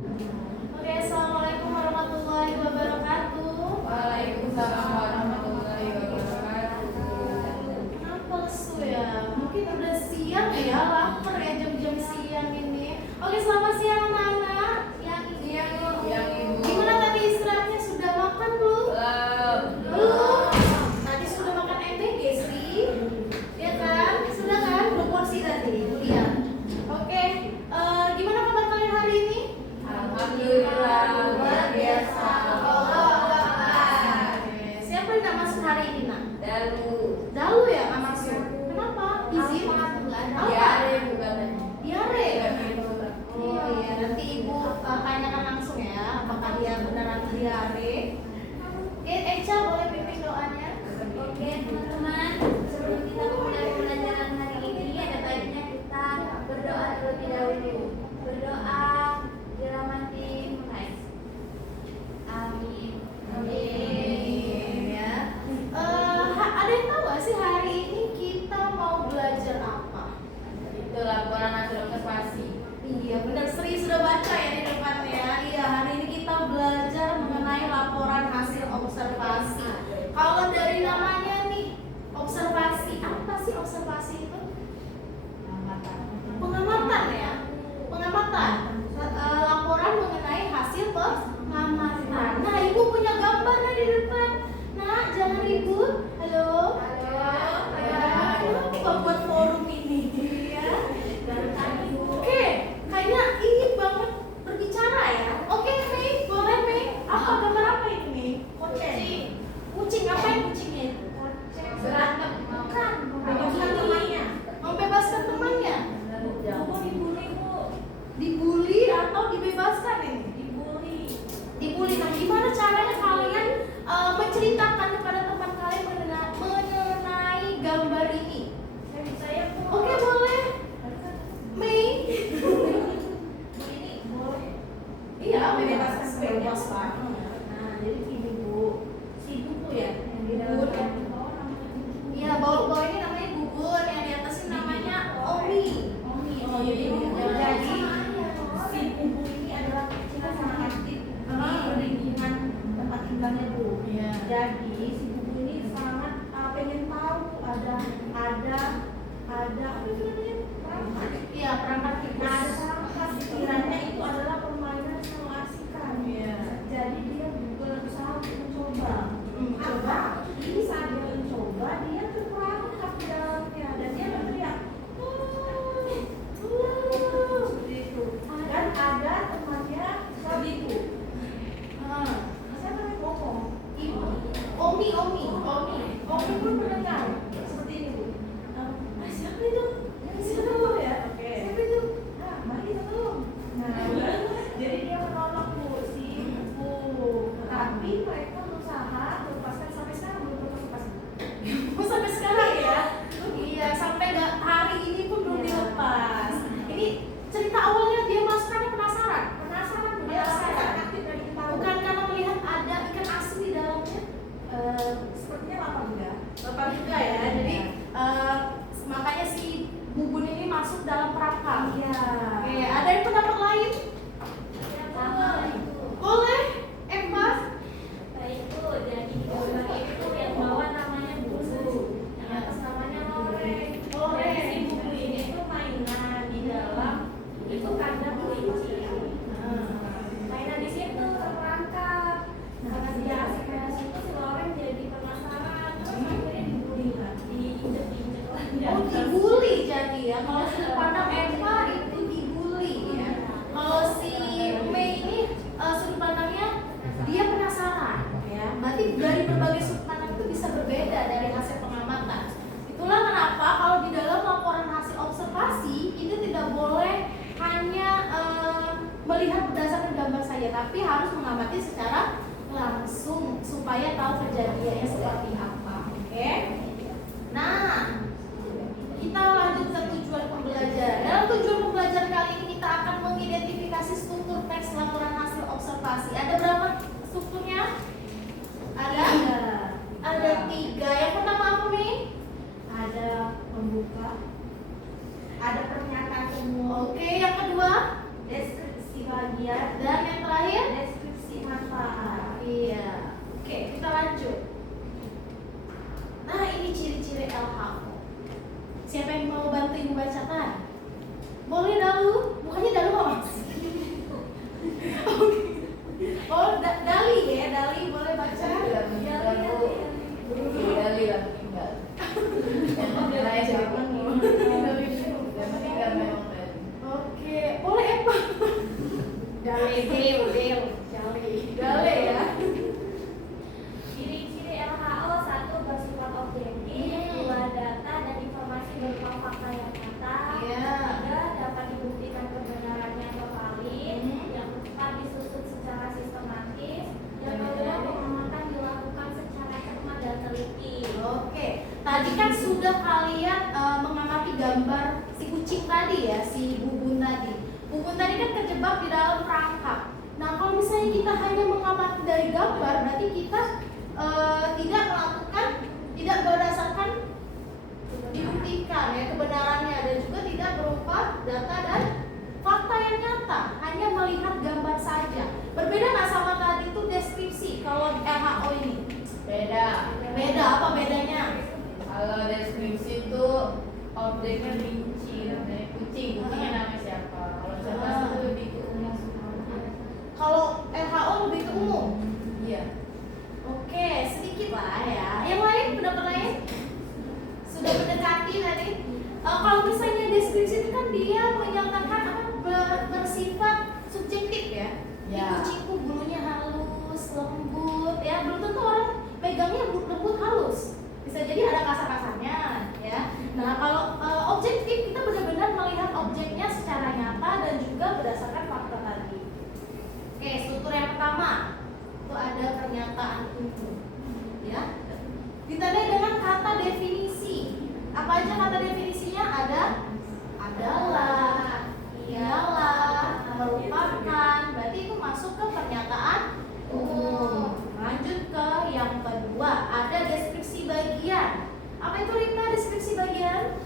Oke, assalamualaikum warahmatullahi wabarakatuh. Waalaikumsalam warahmatullahi wabarakatuh. Kenapa lesu ya? Mungkin udah siang ya, lapar ya jam-jam siang ini. Oke, selamat siang anak-anak. Yang ibu. Gimana tadi istirahatnya? Sudah makan belum? Belum. Tadi sudah makan MBG sih? Ya kan? Sudah kan? Proporsi tadi. Lihat. Oke, gimana kabar kalian hari ini? Alhamdulillah luar biasa. Siapa yang nggak masuk hari ini, nak? Dalu ya nggak masuk. Kenapa? Izin? Diare bukan. Diare. Oh iya, nanti ibu tanyakan langsung ya, apakah dia beneran diare. Oke, Echa boleh pimpin doanya. Oke teman-teman, sebelum kita mulai pelajaran hari ini ada baiknya kita berdoa terlebih dahulu. Berdoa dirahmati mulai. Amin. Amin ya. Ada yang tahu nggak sih hari ini kita mau belajar apa? Itu laporan hasil observasi. Iya benar, Sri sudah baca ya di depannya. Iya, hari ini kita belajar mengenai laporan hasil observasi. Kalau dari namanya nih, observasi, apa sih observasi itu? Pengamatan ya, pengamatan. Laporan mengenai hasil pengamatan. Nah, ibu punya gambarnya di depan. Nah, jangan ribut. Halo. Kenapa buat forum ini? Ya. Oke, kayaknya ingin banget berbicara ya. Oke, Mei, boleh Mei. Apa gambar apa ini? Kucing. Kucing, ngapain kucingnya? Berantem. Bukan, membebaskan temannya. Membebaskan temannya. Dibully atau dibebaskan ini? Dibully. Nah, gimana caranya kalian menceritakan kepada teman kalian mengenai gambar ini? Oke, boleh. Mei. Iya, membebaskan. Nah, jadi gini Bu, si buku ya, yang di dalam Iya, bawah ini namanya gugur, yang di atas ini namanya Omi. Oh, jadi si buku ini adalah kecil sangat aktif di lingkungan tempat tinggalnya Bu. Iya. Jadi si buku ini sangat pengen tahu ada apa itu namanya perangkat. Iya, perangkat Nah, ada tikus. perangkat kiranya itu adalah permainan yang mengasihkan. Iya. Jadi dia berusaha untuk mencoba. Coba. Ini saat dia mencoba dia terperangkap di dalamnya dan dia berteriak. Seperti itu. Dan ada temannya Sabiku. Saya pernah ngomong. Omi pun mendengar seperti ini Bu. Siapa itu? Siapa Bu ya? Oke. Siapa itu? Nah, mari kita tolong. Nah, jadi dia menolong Bu si buku. Tapi mereka berusaha melepaskan sampai sekarang belum lepas. Oh, sampai sekarang ya? Iya, sampai hari ini pun belum dilepas. Ini cerita awalnya dia masuk karena penasaran. Penasaran Bu, dia Penasaran. sangat aktif dari kita. Bukan karena melihat ada ikan asin di dalamnya. Sepertinya lama juga. Lepas juga ya. Jadi makanya si bubun ini masuk dalam perangkap. Iya. Oke, ada yang pendapat lain? Boleh, Eva? Itu jadi gambar itu yang bawah namanya buku, yang atas namanya loreng. Jadi si buku ini itu mainan di dalam itu kandang kelinci. Mainan di situ terperangkap. Karena dia asik main situ si loreng jadi penasaran. Terus akhirnya dibully lah, diinjek-injek lah. Oh, dibully jadi ya. Kalau sudut pandang Eva itu dibully ya. Kalau si Mei ini sudut pandangnya dia penasaran ya. Berarti dari berbagai sudut pandang itu bisa berbeda dari hasil pengamatan. Itulah kenapa kalau di dalam laporan hasil observasi itu tidak boleh hanya melihat berdasarkan gambar saja, tapi harus mengamati secara langsung supaya tahu kejadiannya seperti apa. Oke? Nah, kita lanjut ke tujuan pembelajaran. Dalam tujuan pembelajaran kali ini kita akan mengidentifikasi struktur teks laporan hasil observasi. Ada berapa strukturnya? Ada 3. Yang pertama apa, Mi? Ada pembuka, ada pernyataan umum, Oke, yang kedua? deskripsi, deskripsi bagian, Dan yang terakhir, deskripsi manfaat. iya. Oke, kita lanjut. Nah, ini ciri-ciri LHO. Siapa yang mau bantu ibu bacakan? Boleh Dalu? Bukannya Dalu Mas. Oke. Oh, Dali ya, Dali boleh baca. Dali lah meninggal. Yang lain siapa? Udah meninggal memang Dali. Oke, boleh Eva. Dale, Del. Dale ya. Ciri-ciri LHO: 1. Bersifat objektif, 2. Data dan informasi berupa fakta yang nyata, Iya. 3. Dapat dibuktikan kebenarannya atau valid, yang keempat disusun secara sistematis, yang kedua pengamatan dilakukan secara cermat dan teliti. Oke, tadi kan sudah kalian mengamati gambar si kucing tadi ya, si Bubun tadi. Bubun tadi kan terjebak di dalam perangkap. Nah, kalau misalnya kita hanya mengamati dari gambar, berarti kita tidak melakukan, tidak berdasarkan dibuktikan ya kebenarannya, dan juga tidak berupa data dan fakta yang nyata, hanya melihat gambar saja. Berbeda nggak sama tadi itu deskripsi kalau LHO ini? Beda. Beda, apa bedanya? Kalau deskripsi itu objeknya rinci, namanya kucing. Kucingnya namanya siapa? Kalau observasi itu lebih ke umum. Kalau LHO lebih ke umum. Iya. Oke, sedikit lah ya. Yang lain, pendapat lain? Sudah mendekati tadi. Kalau misalnya deskripsi itu kan dia menyatakan bersifat subjektif ya. Ya. Ini kucingku bulunya halus, lembut ya. Belum tentu orang pegangnya lembut halus. Bisa jadi ada kasar-kasarnya ya. Nah, kalau objektif kita benar-benar melihat objeknya secara nyata dan juga berdasarkan fakta tadi. Oke, struktur yang pertama itu ada pernyataan umum, ya. Ditandai dengan kata definisi. Apa aja kata definisinya? Ada adalah, ialah, merupakan. Berarti itu masuk ke pernyataan umum. Lanjut ke yang kedua, ada deskripsi bagian. Apa itu Rita deskripsi bagian?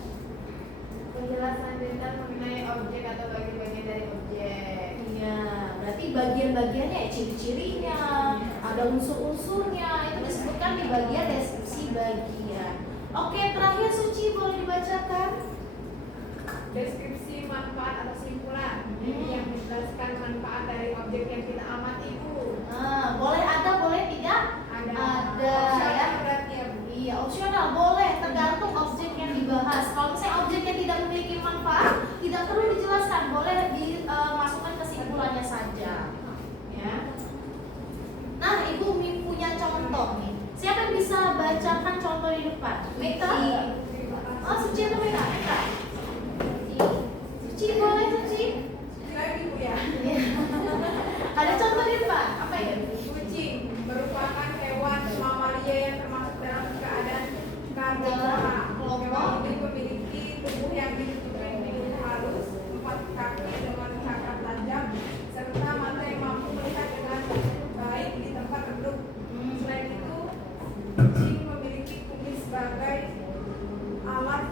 Penjelasan detail mengenai objek atau bagian-bagian dari objek. Iya, berarti bagian-bagiannya ya, ciri-cirinya, ada unsur-unsurnya, itu disebutkan di bagian deskripsi bagian. Oke, terakhir Suci boleh dibacakan? Deskripsi manfaat atau simpulan yang menjelaskan manfaat dari objek yang kita amati, Bu. Boleh ada, boleh tidak? Ada ya. Berarti ya, Bu. Iya, opsional boleh, tergantung objek yang dibahas. Kalau misalnya objeknya tidak memiliki manfaat, tidak perlu dijelaskan, boleh dimasukkan kesimpulannya saja. Ya. Nah, Ibu punya contoh nih. Siapa yang bisa bacakan contoh di depan? Meta? Oh, Suci atau Meta? Meta. Suci boleh, Suci? Lagi, Bu ya. Ada contoh di depan. Apa itu? Kucing merupakan hewan mamalia yang termasuk dalam keadaan karnivora. Hewan ini memiliki tubuh yang ditutupi halus, 4 kaki dengan cakar tajam, serta mata yang mampu melihat dengan baik di tempat duduk. Selain itu, kucing memiliki kumis sebagai alat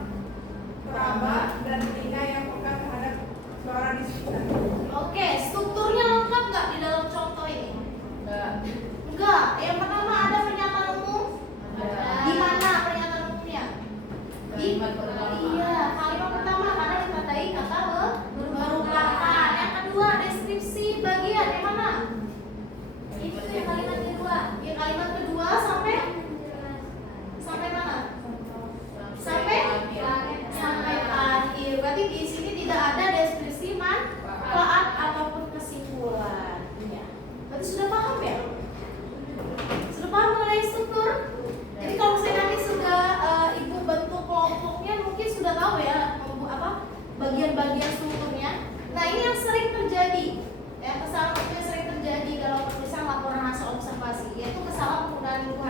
peraba dan telinga yang peka terhadap suara di sekitar. Oke, strukturnya lengkap nggak di dalam contoh ini? Enggak. Yang pertama ada pernyataan umum. Di mana pernyataan umumnya? Kalimat pertama. Iya, kalimat pertama karena ditandai kata merupakan. Yang kedua deskripsi bagian. Yang mana? Itu yang kalimat kedua. Ya, kalimat kedua sampai mana? Sampai akhir. Berarti di sini tidak ada deskripsi manfaat ataupun kesimpulan. Ya. Berarti sudah paham ya? Sudah paham mengenai struktur? Jadi kalau misalnya nanti sudah Ibu bentuk kelompoknya, mungkin sudah tahu ya bagian-bagian strukturnya. Nah, ini yang sering terjadi. Ya, kesalahan yang sering terjadi dalam penulisan laporan hasil observasi, yaitu kesalahan penggunaan huruf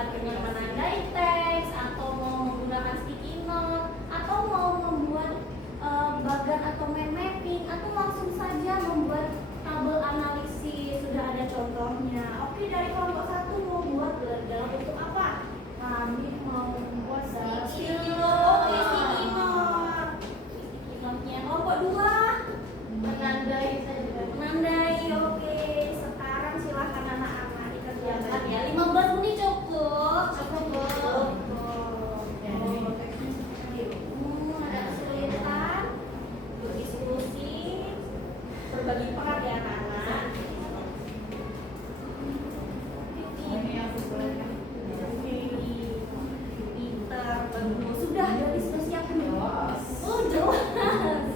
apa dengan menandai teks atau mau menggunakan sticky note atau mau membuat bagan atau mind mapping atau langsung saja membuat tabel analisis. Sudah ada contohnya. Oke, dari kelompok 1 mau buat dalam bentuk apa? Kami mau membuat sticky note. Oke, sticky note. Sticky note-nya kelompok 2 Menandai saja. menandai. Oke, sekarang silakan anak-anak dikerjakan ya. 15 menit cukup. Cukup. Ada kesulitan, berdiskusi, berbagi peran ya anak-anak. Ini yang sesuai. Pintar, bagus. Sudah siap belum? Jelas. Oh, jelas.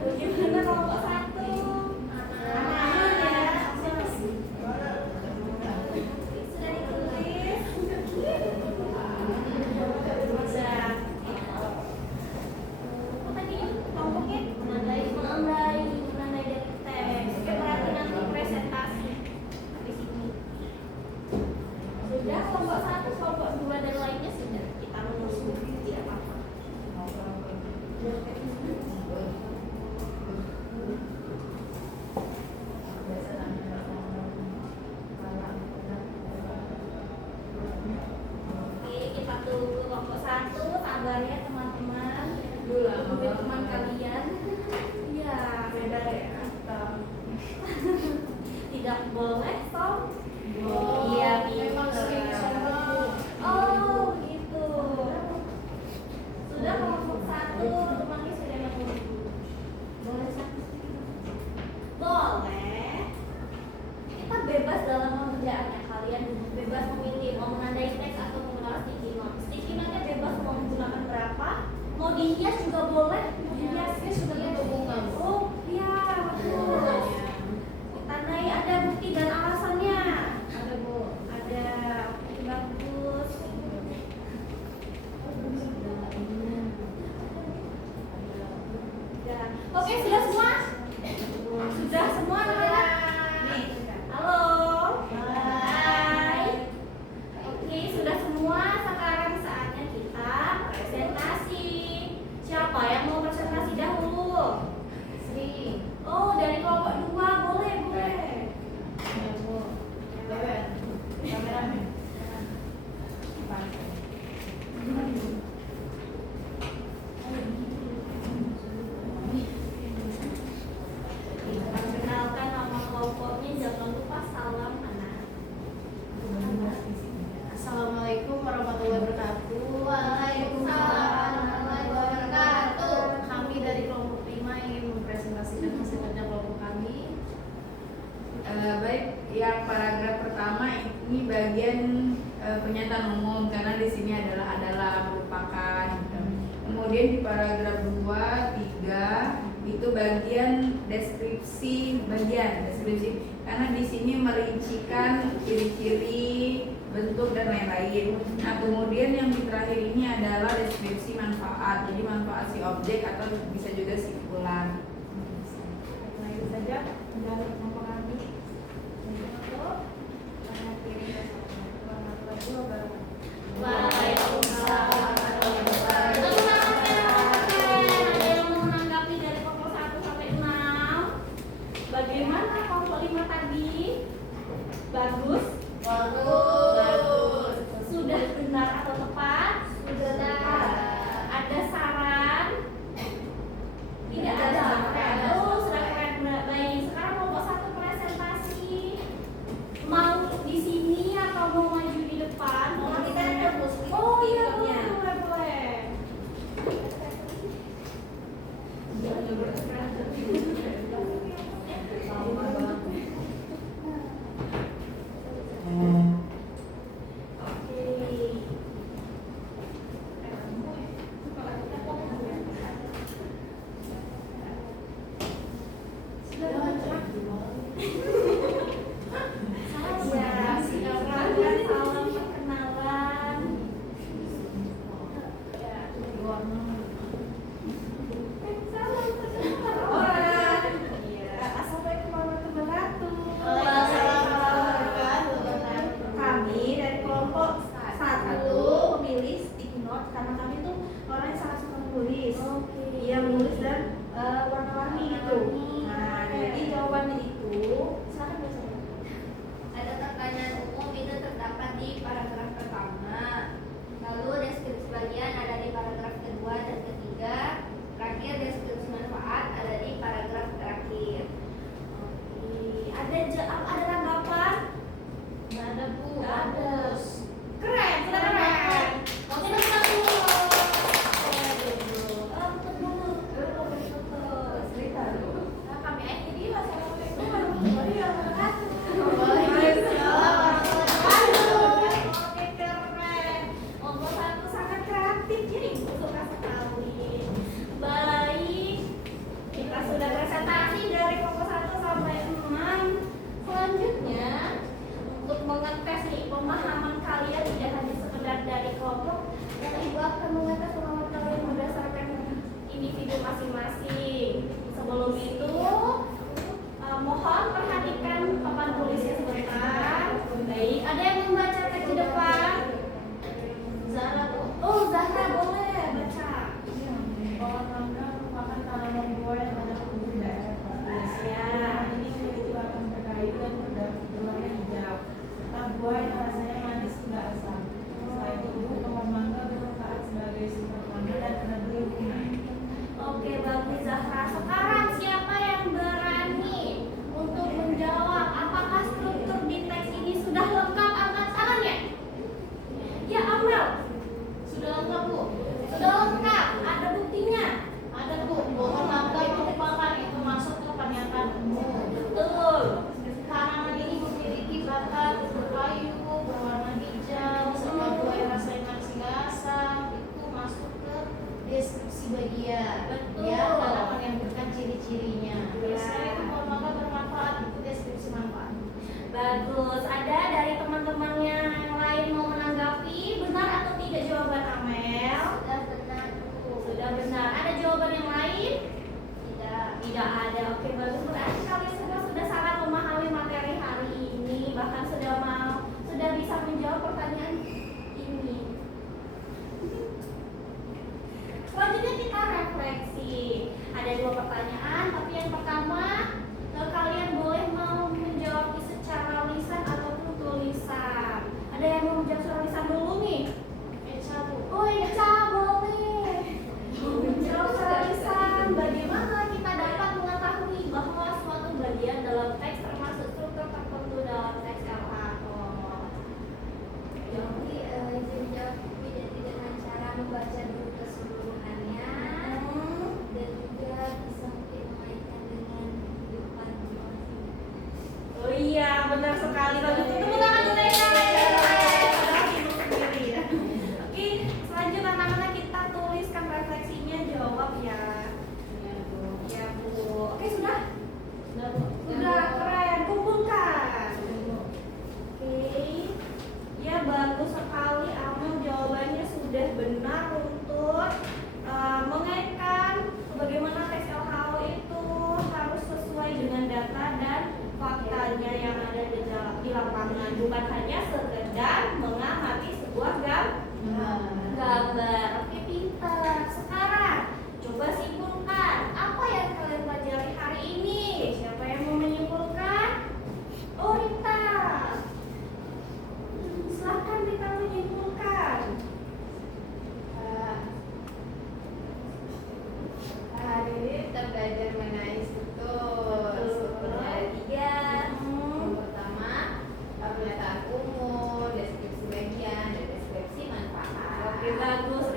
Bagaimana kelompok 1? Aman ya. Sudah ditulis? Sudah. Apa tadi kelompoknya? Menandai dari teks. Oke, berarti nanti presentasi di sini. Sudah kelompok 1, kelompok 2 dan lainnya sudah kita lulus. Tidak apa-apa. Oke, kita tunggu kelompok 1. Sabar ya teman-teman. Tunggu teman kalian. Iya, beda ya. Tidak boleh sombong. Iya, memang sering sombong. Oh, gitu. Sudah kelompok 1, temannya sudah yang boleh satu. Boleh. Kita bebas dalam mengerjakannya. Kalian bebas memilih mau menandai teks atau menggunakan sticky note. Sticky note-nya bebas mau menggunakan berapa. Mau dihias juga boleh. Dihiasnya sebenarnya bunga. Oh, iya, betul. Tandai ada bukti dan alasannya. Ada Bu. Ada. Oke, bagus. Ya. Oke, sudah semua? Sudah semua anak-anak? Nih. Halo. Hai. Oke, sudah semua. Sekarang saatnya kita presentasi. Siapa yang mau presentasi dahulu? Sri. Oh, dari kelompok 2 boleh. Ya Bu. Beben. Kameramen. Kenalkan nama kelompoknya, jangan lupa salam anak. Assalamualaikum warahmatullahi wabarakatuh. Waalaikumsalam warahmatullahi wabarakatuh. Kami dari kelompok 5 ingin mempresentasikan hasil kerja kelompok kami. Baik, yang paragraf pertama ini bagian pernyataan umum karena di sini adalah merupakan. Kemudian di paragraf 2, 3 itu bagian deskripsi karena di sini merincikan ciri-ciri, bentuk dan lain-lain. Nah, kemudian yang di terakhir ini adalah deskripsi manfaat. Jadi manfaat si objek atau bisa juga simpulan. Nah, itu saja dari kelompok kami. Waalaikumsalam. Ada yang mau menanggapi dari kelompok 1 sampai 6? Bagaimana kelompok 5 tadi? Bagus? Bagus. Sudah benar atau tepat? Sudah. Ada saran? Tidak ada. Oh, sudah keren. Baik. Sekarang kelompok 1 presentasi. Mau di sini atau mau maju di depan? Kita ada musik. Oh iya, boleh. kelompok dan ibu akan mengatas pengalaman kalian berdasarkan individu masing-masing. Sebelum itu mohon perhatikan papan tulisnya sebentar. Baik, ada yang membaca teks di depan? Zahra, oh Zahra boleh baca. Pohon mangga merupakan tanaman buah yang ada tumbuh di daerah tropis. Ya. Ini memiliki batang berkayu dan berwarna hijau, serta buah yang rasanya manis hingga asam. Selain itu, pohon mangga bermanfaat sebagai sumber pangan dan energi lingkungan. Oke, bagus Zahra. Sekarang siapa yang berani untuk menjawab apakah struktur di teks ini sudah lengkap? Angkat tangannya. Ya, Amel. Sudah lengkap, Bu? Sudah lengkap. Ada buktinya. Ada, Bu. Pohon mangga merupakan itu masuk ke pernyataan umum. Betul. Tanaman ini memiliki batang berkayu, berwarna hijau, serta buah yang rasanya manis hingga asam. Itu masuk ke deskripsi bagian. Betul. Ya, tanaman yang bukan ciri-cirinya. Ya. Saya itu pohon mangga bermanfaat, itu deskripsi manfaat. Bagus. Ada dari teman-temannya yang lain mau menanggapi? Benar atau tidak jawaban Amel? Sudah benar, Bu. Sudah benar. Ada jawaban yang lain? Tidak. Tidak ada. Oke, bagus. Berarti kalian semua sudah sangat memahami materi hari ini, bahkan sudah bisa menjawab pertanyaan ini. Selanjutnya kita refleksi. Ada 2 pertanyaan, tapi yang pertama kalian boleh mau menjawab secara lisan ataupun tulisan. Ada yang mau menjawab secara lisan dulu nih? Eca, Bu. Oh, Eca boleh. Menjawab secara lisan. Bagaimana kita dapat mengetahui bahwa suatu bagian dalam teks termasuk struktur tertentu dalam teks LHO? Jadi itu menjawab tidak dengan cara membaca dulu keseluruhannya dan juga bisa mungkin mengaitkan dengan kehidupan masing-masing. Oh iya, benar sekali. Bagus. Tepuk tangan dulu ya. Padahal sibuk sendiri ya. Oke, selanjutnya anak-anak kita tuliskan refleksinya, jawab ya. Ya, Bu. Oke, sudah? Sudah, keren. Kumpulkan. Oke. Ya, bagus sekali. Amel jawabannya sudah benar untuk mengaitkan bagaimana teks LHO itu harus sesuai dengan data dan faktanya yang ada di lapangan, bukan hanya sekedar mengamati sebuah gambar. Oke, pintar. Sekarang coba simpulkan apa yang kalian pelajari hari ini. Siapa yang mau menyimpulkan? Oh, Rita. Silakan Rita menyimpulkan. Hari ini kita belajar mengenai struktur. Strukturnya ada 3. Yang pertama, pernyataan umum, deskripsi bagian, dan deskripsi manfaat. Oke, bagus.